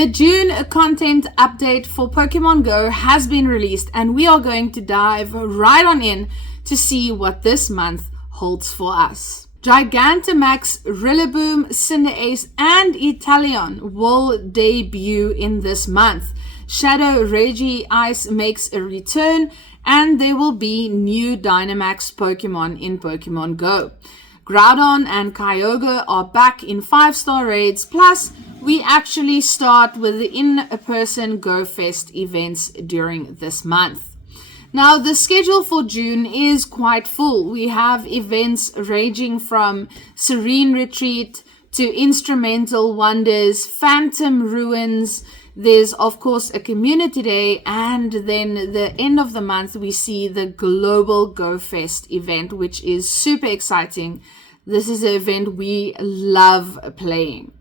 The June content update for Pokemon Go has been released, and we are going to dive right on in to see what this month holds for us. Gigantamax Rillaboom, Cinderace and Inteleon will debut in this month. Shadow Registeel makes a return, and there will be new Dynamax Pokemon in Pokemon Go. Groudon and Kyogre are back in 5-star raids, plus we actually start with the in-person Go Fest events during this month. Now, the schedule for June is quite full. We have events ranging from Serene Retreat to Instrumental Wonders, Phantom Ruins. There's, of course, a Community Day, and then the end of the month we see the Global Go Fest event, which is super exciting. This is an event we love playing.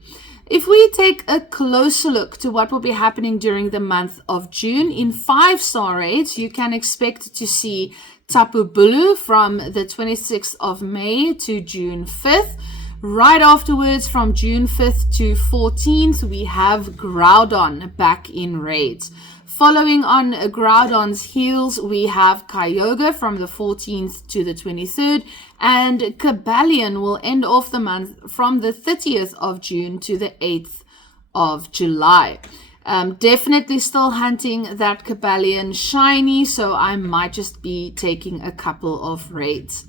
If we take a closer look to what will be happening during the month of June, in 5-star raids, you can expect to see Tapu Bulu from the 26th of May to June 5th. Right afterwards, from June 5th to 14th, we have Groudon back in raids. Following on Groudon's heels, we have Kyogre from the 14th to the 23rd, and Cobalion will end off the month from the 30th of June to the 8th of July. Definitely still hunting that Cobalion shiny, so I might just be taking a couple of raids.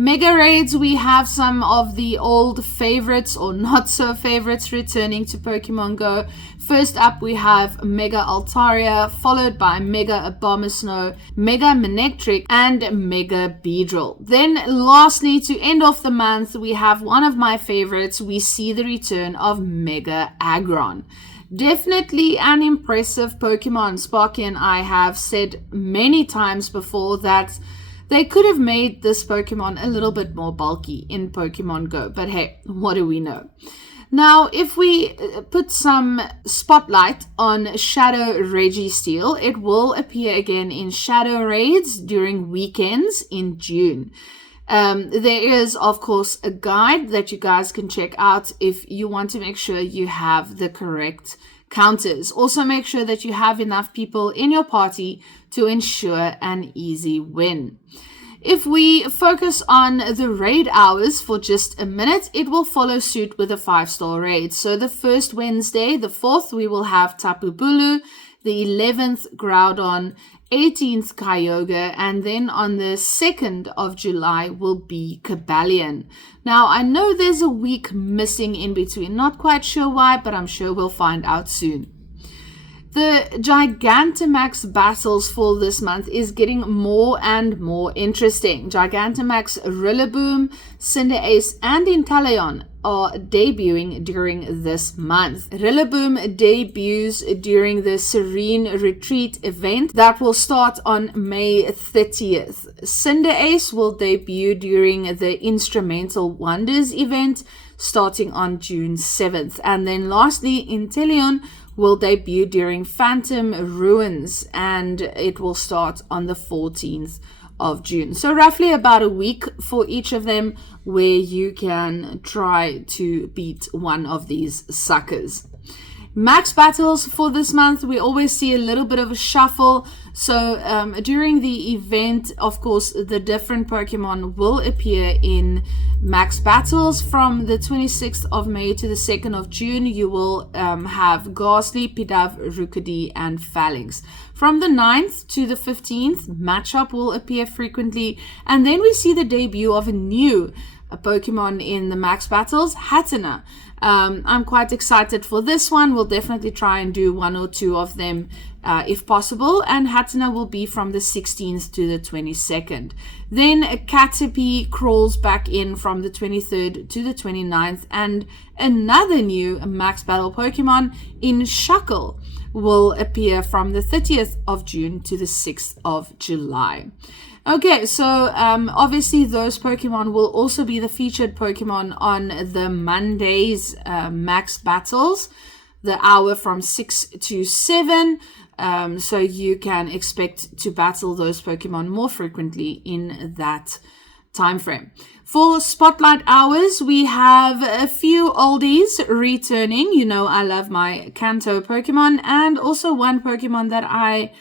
Mega raids, we have some of the old favorites or not so favorites returning to Pokemon Go. First up, we have Mega Altaria, followed by Mega Abomasnow, Mega Manectric, and Mega Beedrill. Then lastly, to end off the month, we have one of my favorites. We see the return of Mega Aggron. Definitely an impressive Pokemon. Sparky and I have said many times before that they could have made this Pokemon a little bit more bulky in Pokemon Go, but hey, what do we know? Now, if we put some spotlight on Shadow Registeel, it will appear again in Shadow Raids during weekends in June. There is, of course, a guide that you guys can check out if you want to make sure you have the correct counters. Also, make sure that you have enough people in your party to ensure an easy win. If we focus on the raid hours for just a minute, it will follow suit with a 5-star raid. So the first Wednesday, the 4th, we will have Tapu Bulu, the 11th Groudon, 18th Kyogre, and then on the 2nd of July will be Cobalion. Now, I know there's a week missing in between. Not quite sure why, but I'm sure we'll find out soon. The Gigantamax battles for this month is getting more and more interesting. Gigantamax Rillaboom, Cinderace and Inteleon are debuting during this month. Rillaboom debuts during the Serene Retreat event that will start on May 30th. Cinderace will debut during the Instrumental Wonders event starting on June 7th. And then lastly, Inteleon will debut during Phantom Ruins, and it will start on the 14th of June. So roughly about a week for each of them where you can try to beat one of these suckers. Max battles for this month, we always see a little bit of a shuffle. So during the event, of course, the different Pokemon will appear in max battles. From the 26th of May to the 2nd of June, you will have Ghastly, Pidove, Rookidee, and Phalanx. From the 9th to the 15th, Matchup will appear frequently. And then we see the debut of a new Pokemon in the max battles, Hatenna. I'm quite excited for this one. We'll definitely try and do one or two of them if possible. And Hatenna will be from the 16th to the 22nd. Then Caterpie crawls back in from the 23rd to the 29th. And another new max battle Pokemon in Shuckle will appear from the 30th of June to the 6th of July. Okay, so obviously those Pokemon will also be the featured Pokemon on the Monday's max battles, the hour from 6 to 7. So you can expect to battle those Pokemon more frequently in that time frame. For Spotlight Hours, we have a few oldies returning. You know, I love my Kanto Pokemon, and also one Pokemon that I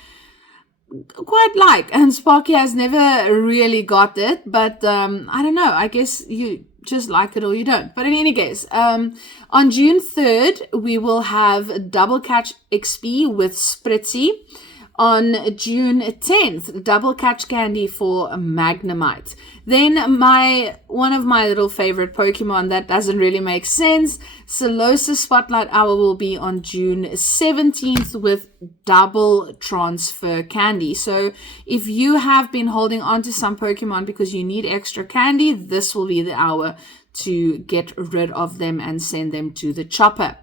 quite like, and Sparky has never really got it, but I don't know, I guess you just like it or you don't. But in any case, on June 3rd, we will have Double Catch XP with Spritzy. On June 10th, Double Catch Candy for Magnemite. Then one of my little favorite Pokemon that doesn't really make sense, Solosis Spotlight Hour, will be on June 17th with Double Transfer Candy. So if you have been holding on to some Pokemon because you need extra candy, this will be the hour to get rid of them and send them to the chopper.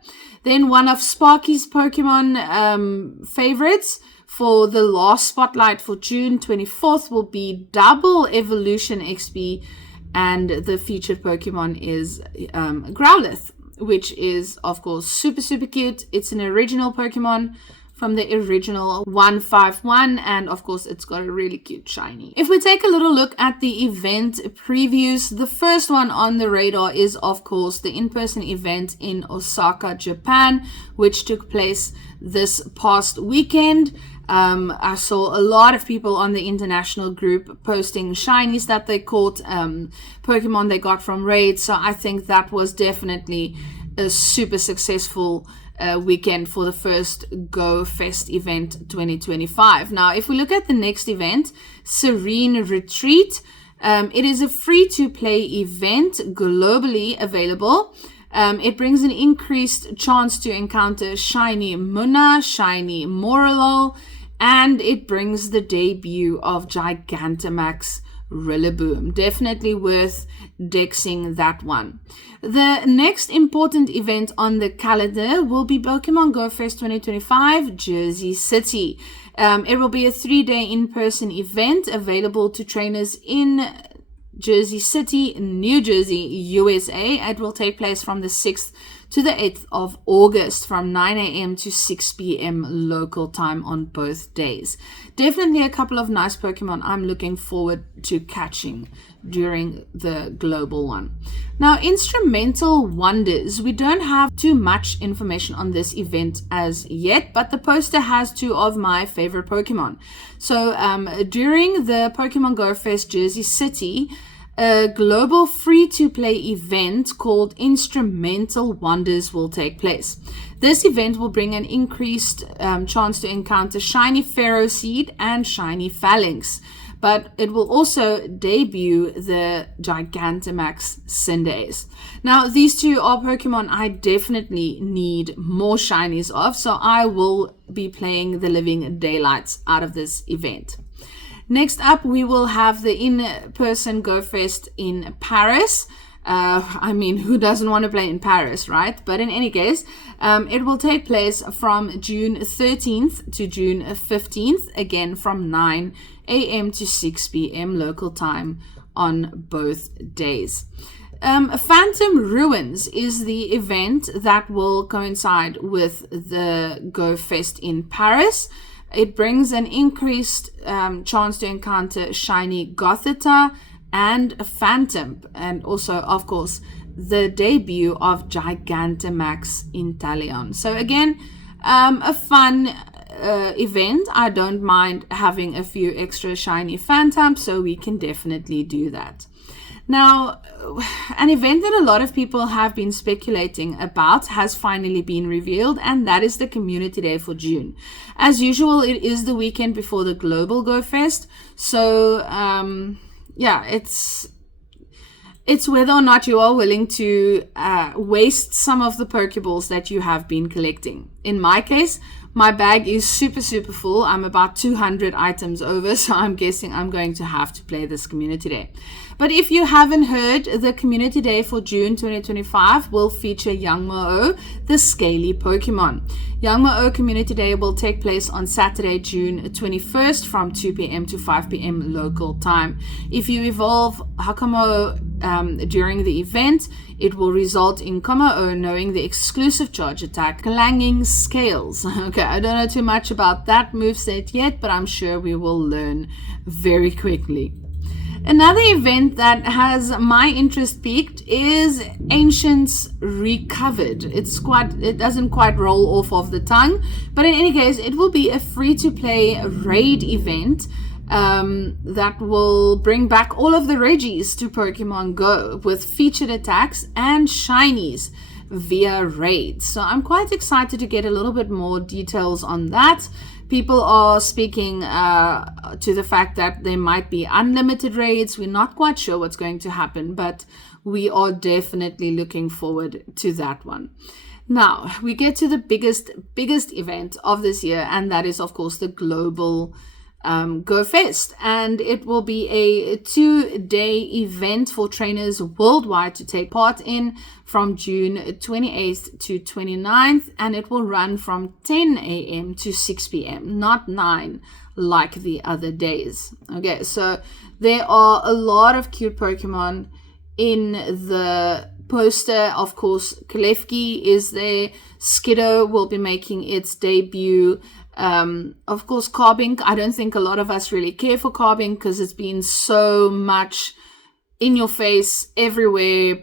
Then one of Sparky's Pokemon favorites, for the last spotlight for June 24th, will be Double Evolution XP, and the featured Pokemon is Growlithe, which is, of course, super, super cute. It's an original Pokemon from the original 151, and of course it's got a really cute shiny. If we take a little look at the event previews, the first one on the radar is, of course, the in-person event in Osaka, Japan, which took place this past weekend. I saw a lot of people on the international group posting shinies that they caught, Pokemon they got from raids. So I think that was definitely a super successful weekend for the first Go Fest event 2025. Now, if we look at the next event, Serene Retreat, it is a free-to-play event globally available. It brings an increased chance to encounter shiny Munna, shiny Morello, and it brings the debut of Gigantamax Rillaboom. Definitely worth dexing that one. The next important event on the calendar will be Pokemon Go Fest 2025 Jersey City. It will be a 3-day in-person event available to trainers in Jersey City, New Jersey, USA. It will take place from the 6th to the 8th of August from 9 a.m. to 6 p.m. local time on both days. Definitely a couple of nice Pokemon I'm looking forward to catching during the global one. Now, Instrumental Wonders. We don't have too much information on this event as yet, but the poster has two of my favorite Pokemon. So during the Pokemon Go Fest Jersey City, a global free-to-play event called Instrumental Wonders will take place. This event will bring an increased chance to encounter shiny Ferroseed and shiny Phalanx, but it will also debut the Gigantamax Cinderace. Now, these two are Pokemon I definitely need more shinies of, so I will be playing the living daylights out of this event. Next up, we will have the in-person Go Fest in Paris. I mean, who doesn't want to play in Paris, right? But in any case, it will take place from June 13th to June 15th, again from 9 a.m. to 6 p.m. local time on both days. Phantom Ruins is the event that will coincide with the Go Fest in Paris. It brings an increased chance to encounter shiny Gothita and Phantom, and also, of course, the debut of Gigantamax Inteleon. So again, a fun event. I don't mind having a few extra shiny Phantoms, so we can definitely do that. Now, an event that a lot of people have been speculating about has finally been revealed, and that is the Community Day for June. As usual, it is the weekend before the Global Go Fest, so yeah, it's whether or not you are willing to waste some of the Pokeballs that you have been collecting. In my case, my bag is super, super full. I'm about 200 items over, so I'm guessing I'm going to have to play this Community Day. But if you haven't heard, the Community Day for June 2025 will feature Youngmo-O, the scaly Pokemon. Youngmo-O Community Day will take place on Saturday, June 21st from 2 p.m. to 5 p.m. local time. If you evolve Hakamo during the event, it will result in Como-O knowing the exclusive charge attack, Clanging Scales. Okay, I don't know too much about that moveset yet, but I'm sure we will learn very quickly. Another event that has my interest peaked is Ancients Recovered. It doesn't quite roll off of the tongue, but in any case, it will be a free-to-play raid event that will bring back all of the Regis to Pokemon Go with featured attacks and shinies via raids. So I'm quite excited to get a little bit more details on that. People are speaking to the fact that there might be unlimited raids. We're not quite sure what's going to happen, but we are definitely looking forward to that one. Now, we get to the biggest event of this year, and that is, of course, the Global Go Fest, and it will be a 2-day event for trainers worldwide to take part in from June 28th to 29th, and it will run from 10 a.m. to 6 p.m., not 9 like the other days. Okay, so there are a lot of cute Pokemon in the poster. Of course, Klefki is there. Skiddo will be making its debut. Of course, Carbink. I don't think a lot of us really care for Carbink because it's been so much in your face everywhere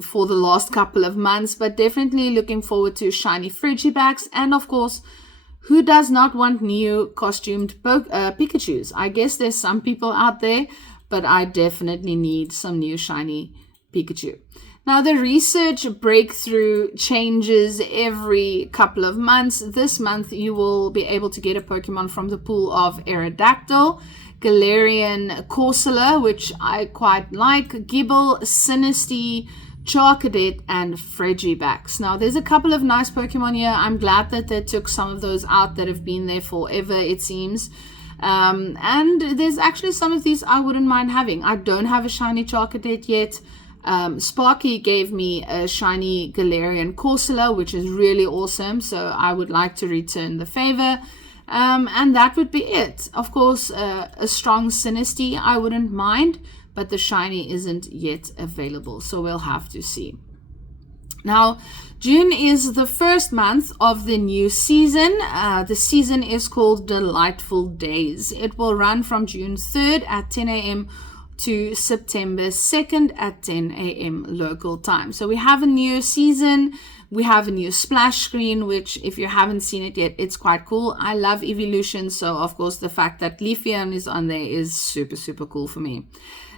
for the last couple of months, but definitely looking forward to shiny Frigibax. And of course, who does not want new costumed Pikachus? I guess there's some people out there, but I definitely need some new shiny Pikachu. Now, the research breakthrough changes every couple of months. This month, you will be able to get a Pokemon from the pool of Aerodactyl, Galarian Corsola, which I quite like, Gible, Sinistea, Charcadet, and Frigibax. Now, there's a couple of nice Pokemon here. I'm glad that they took some of those out that have been there forever, it seems. And there's actually some of these I wouldn't mind having. I don't have a shiny Charcadet yet. Sparky gave me a shiny Galarian Corsola, which is really awesome, so I would like to return the favor. And that would be it. Of course, a strong Sinistea I wouldn't mind, but the shiny isn't yet available, so we'll have to see. Now, June is the first month of the new season. The season is called Delightful Days. It will run from June 3rd at 10 a.m. to September 2nd at 10 a.m. local time. So we have a new season. We have a new splash screen, which if you haven't seen it yet, it's quite cool. I love evolution, so of course the fact that Leafeon is on there is super, super cool for me.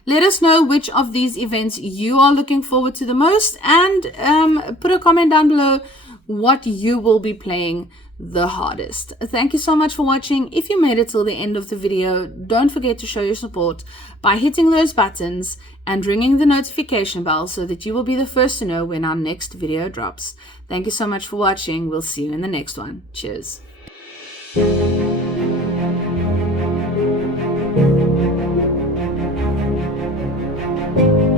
Let us know which of these events you are looking forward to the most, and put a comment down below what you will be playing the hardest. Thank you so much for watching. If you made it till the end of the video, don't forget to show your support by hitting those buttons and ringing the notification bell so that you will be the first to know when our next video drops. Thank you so much for watching. We'll see you in the next one. Cheers.